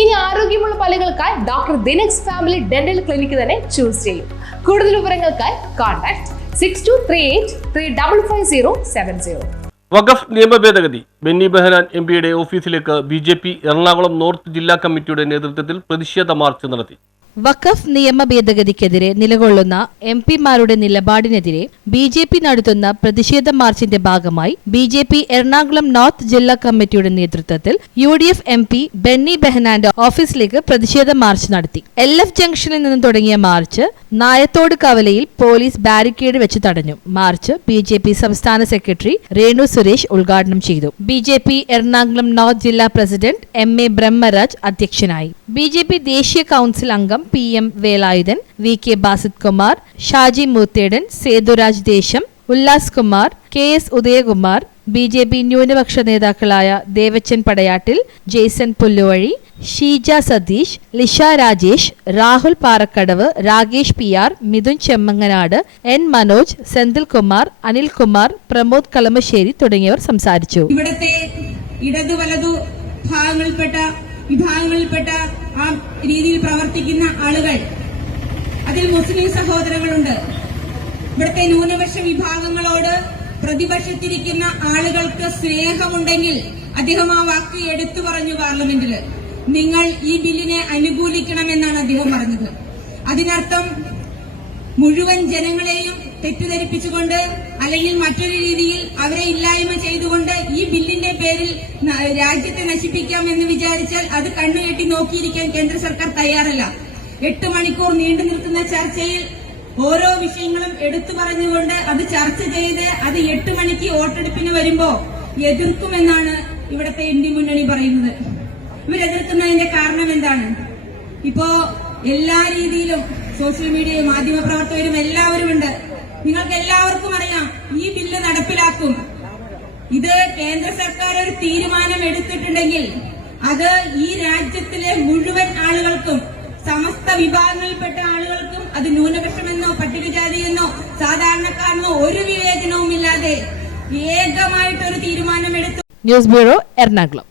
ഇനി ആരോഗ്യമുള്ള പല്ലുകൾക്കായി doctor ദിനക്സ് family dental clinic തന്നെ ചൂസ് ചെയ്യും. കൂടുതൽ വിവരങ്ങൾക്കായി കോൺടാക്ട് 6238355070. വഖഫ് നിയമ ഭേദഗതി. ബെന്നി ബെഹനാൻ എംപിയുടെ ഓഫീസിലേക്ക് ബിജെപി എറണാകുളം നോർത്ത് ജില്ലാ കമ്മിറ്റിയുടെ നേതൃത്വത്തിൽ പ്രതിഷേധ മാർച്ച് നടത്തി. വഖഫ് നിയമ ഭേദഗതിക്കെതിരെ നിലകൊള്ളുന്ന എംപിമാരുടെ നിലപാടിനെതിരെ ബിജെപി നടത്തുന്ന പ്രതിഷേധ മാർച്ചിന്റെ ഭാഗമായി ബിജെപി എറണാകുളം നോർത്ത് ജില്ലാ കമ്മിറ്റിയുടെ നേതൃത്വത്തിൽ UDF എംപി ബെന്നി ബെഹനാന്റെ ഓഫീസിലേക്ക് പ്രതിഷേധ മാർച്ച് നടത്തി. LF ജംഗ്ഷനിൽ നിന്നും തുടങ്ങിയ മാർച്ച് നായത്തോട് കവലയിൽ പോലീസ് ബാരിക്കേഡ് വെച്ച് തടഞ്ഞു. മാർച്ച് ബിജെപി സംസ്ഥാന സെക്രട്ടറി രേണു സുരേഷ് ഉദ്ഘാടനം ചെയ്തു. ബിജെപി എറണാകുളം നോർത്ത് ജില്ലാ പ്രസിഡന്റ് MA ബ്രഹ്മരാജ് അധ്യക്ഷനായി. ബിജെപി ദേശീയ കൌൺസിൽ അംഗം PM Velayudhan, VK Basit Kumar, Shaji Moothedan, Sethuraj Desam, Ullas Kumar, KS Udayakumar, BJP ന്യൂനപക്ഷ നേതാക്കളായ Devachan Padayattil, Jason Pulluvazhi, Sheeja Satheesh, Lisha Rajesh, Rahul Parakkadavu, Rakesh PR, Midhun Chemmanganad, N Manoj, Senthil Kumar, Anilkumar, Pramod Kalamassery തുടങ്ങിയവർ സംസാരിച്ചു. ഇവിടത്തെ ഇടതു വലതു വിഭാഗങ്ങളിൽപ്പെട്ട ആ രീതിയിൽ പ്രവർത്തിക്കുന്ന ആളുകൾ, അതിൽ മുസ്ലിം സഹോദരങ്ങളുണ്ട്. ഇവിടുത്തെ ന്യൂനപക്ഷ വിഭാഗങ്ങളോട് പ്രതിപക്ഷത്തിരിക്കുന്ന ആളുകൾക്ക് സ്നേഹമുണ്ടെങ്കിൽ അദ്ദേഹം ആ വാക്ക് എടുത്തു പറഞ്ഞു പാർലമെന്റില്. നിങ്ങൾ ഈ ബില്ലിനെ അനുകൂലിക്കണമെന്നാണ് അദ്ദേഹം പറഞ്ഞത്. അതിനർത്ഥം മുഴുവൻ ജനങ്ങളെയും തെറ്റിദ്ധരിപ്പിച്ചുകൊണ്ട് അല്ലെങ്കിൽ മറ്റൊരു രീതിയിൽ അവരെ ഇല്ലായ്മ ചെയ്തുകൊണ്ട് ഈ ബില്ലിന്റെ പേരിൽ രാജ്യത്തെ നശിപ്പിക്കാം എന്ന് വിചാരിച്ചാൽ അത് കണ്ണുകെട്ടി നോക്കിയിരിക്കാൻ കേന്ദ്ര സർക്കാർ തയ്യാറല്ല. 8 മണിക്കൂർ നീണ്ടു നിൽക്കുന്ന ചർച്ചയിൽ ഓരോ വിഷയങ്ങളും എടുത്തു പറഞ്ഞുകൊണ്ട് അത് ചർച്ച ചെയ്ത് അത് 8 മണിക്ക് വോട്ടെടുപ്പിന് വരുമ്പോ എതിർക്കുമെന്നാണ് ഇവിടുത്തെ ഇന്ത്യ മുന്നണി പറയുന്നത്. ഇവരെതിർക്കുന്നതിന്റെ കാരണം എന്താണ്? ഇപ്പോ എല്ലാ രീതിയിലും സോഷ്യൽ മീഡിയയും മാധ്യമപ്രവർത്തകരും എല്ലാവരും ഉണ്ട്. നിങ്ങൾക്ക് എല്ലാവർക്കും അറിയാം ഈ ബില്ല് നടപ്പിലാക്കും. ഇത് കേന്ദ്ര സർക്കാർ ഒരു തീരുമാനം എടുത്തിട്ടുണ്ടെങ്കിൽ അത് ഈ രാജ്യത്തിലെ മുഴുവൻ ആളുകൾക്കും, സമസ്ത വിഭാഗങ്ങളിൽപ്പെട്ട ആളുകൾക്കും, അത് ന്യൂനപക്ഷമെന്നോ പട്ടികജാതിയെന്നോ സാധാരണക്കാരെന്നോ ഒരു വിവേചനവും ഇല്ലാതെ ഏകമായിട്ടൊരു തീരുമാനം എടുത്തു. News bureau, Ernakulam.